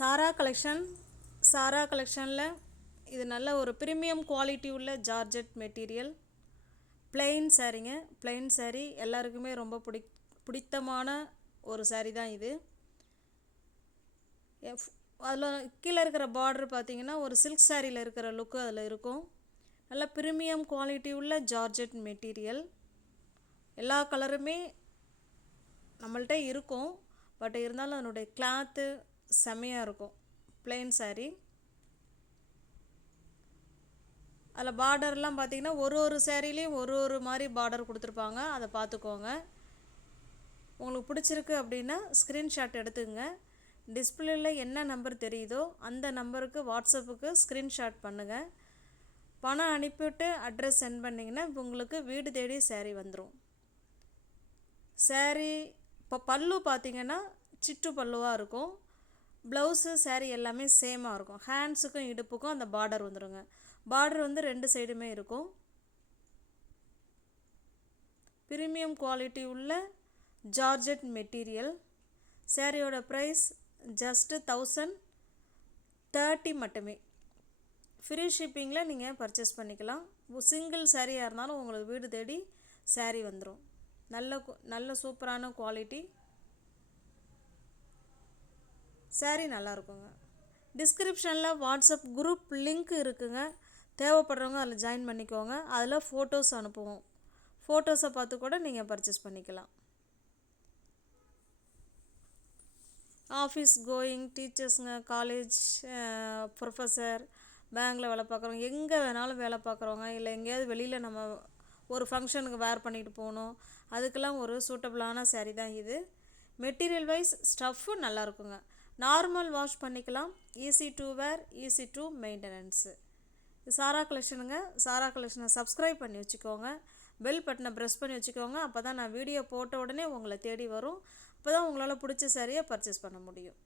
சாரா கலெக்ஷனில் இது நல்ல ஒரு ப்ரீமியம் குவாலிட்டி உள்ள georgette material plain சாரீங்க. plain saree எல்லாருக்குமே ரொம்ப பிடித்தமான ஒரு saree தான் இது. அதில் கீழே இருக்கிற பார்டர் பார்த்தீங்கன்னா ஒரு சில்க் சாரியில் இருக்கிற லுக்கு அதில் இருக்கும். நல்ல ப்ரீமியம் குவாலிட்டி உள்ள ஜார்ஜெட் மெட்டீரியல். எல்லா கலருமே நம்மள்கிட்ட இருக்கும், பட் இருந்தாலும் அதனுடைய கிளாத்து செம்மையாக இருக்கும். plain saree. அதில் பார்டர்லாம் பார்த்தீங்கன்னா ஒரு சேரீலேயும் ஒரு மாதிரி பார்டர் கொடுத்துருப்பாங்க, அதை பார்த்துக்கோங்க. உங்களுக்கு பிடிச்சிருக்கு அப்படின்னா ஸ்க்ரீன்ஷாட் எடுத்துங்க. டிஸ்பிளேயில் என்ன நம்பர் தெரியுதோ அந்த நம்பருக்கு வாட்ஸ்அப்புக்கு ஸ்க்ரீன்ஷாட் பண்ணுங்கள். பணம் அனுப்பிவிட்டு அட்ரஸ் சென்ட் பண்ணிங்கன்னா உங்களுக்கு வீடு தேடி சேரீ வந்துடும். சேரீ இப்போ பல்லு பார்த்திங்கன்னா சிட்டு பல்லுவாக இருக்கும். ப்ளவுஸு சேரீ எல்லாமே சேமாக இருக்கும். ஹேண்ட்ஸுக்கும் இடுப்புக்கும் அந்த பார்டர் வந்துடுங்க. பார்டர் வந்து ரெண்டு சைடுமே இருக்கும். ப்ரீமியம் குவாலிட்டி உள்ள ஜார்ஜெட் மெட்டீரியல். சேரீயோட ப்ரைஸ் ஜஸ்ட்டு 1030 மட்டுமே. ஃப்ரீ ஷிப்பிங்கில் நீங்கள் பர்ச்சேஸ் பண்ணிக்கலாம். சிங்கிள் சேரீயாக இருந்தாலும் உங்களுக்கு வீடு தேடி சேரீ வந்துடும். நல்ல சூப்பரான குவாலிட்டி சேரீ நல்லாயிருக்குங்க. டிஸ்கிரிப்ஷனில் வாட்ஸ்அப் குரூப் லிங்க் இருக்குங்க. தேவைப்படுறவங்க அதில் ஜாயின் பண்ணிக்கோங்க. அதில் ஃபோட்டோஸ் அனுப்புவோம். ஃபோட்டோஸை பார்த்து கூட நீங்கள் பர்ச்சேஸ் பண்ணிக்கலாம். ஆஃபீஸ் கோயிங் டீச்சர்ஸுங்க, காலேஜ் ப்ரொஃபஸர், பேங்கில் வேலை பார்க்குறவங்க, எங்கே வேணாலும் வேலை பார்க்குறவங்க, இல்லை எங்கேயாவது வெளியில் நம்ம ஒரு ஃபங்க்ஷனுக்கு வேர் பண்ணிட்டு போகணும், அதுக்கெல்லாம் ஒரு சூட்டபிளான saree தான் இது. மெட்டீரியல் வைஸ் ஸ்டஃப்பு நல்லாயிருக்குங்க. நார்மல் வாஷ் பண்ணிக்கலாம். Easy to wear, easy to maintenance. இது சாரா கலெக்ஷனுங்க. சாரா கலெக்ஷனை சப்ஸ்கிரைப் பண்ணி வச்சுக்கோங்க. பெல் பட்டனை ப்ரெஸ் பண்ணி வச்சுக்கோங்க. அப்போ தான் நான் வீடியோ போட்ட உடனே உங்களை தேடி வரும். அப்போ தான் உங்களால் பிடிச்ச சாரியை பர்ச்சேஸ் பண்ண முடியும்.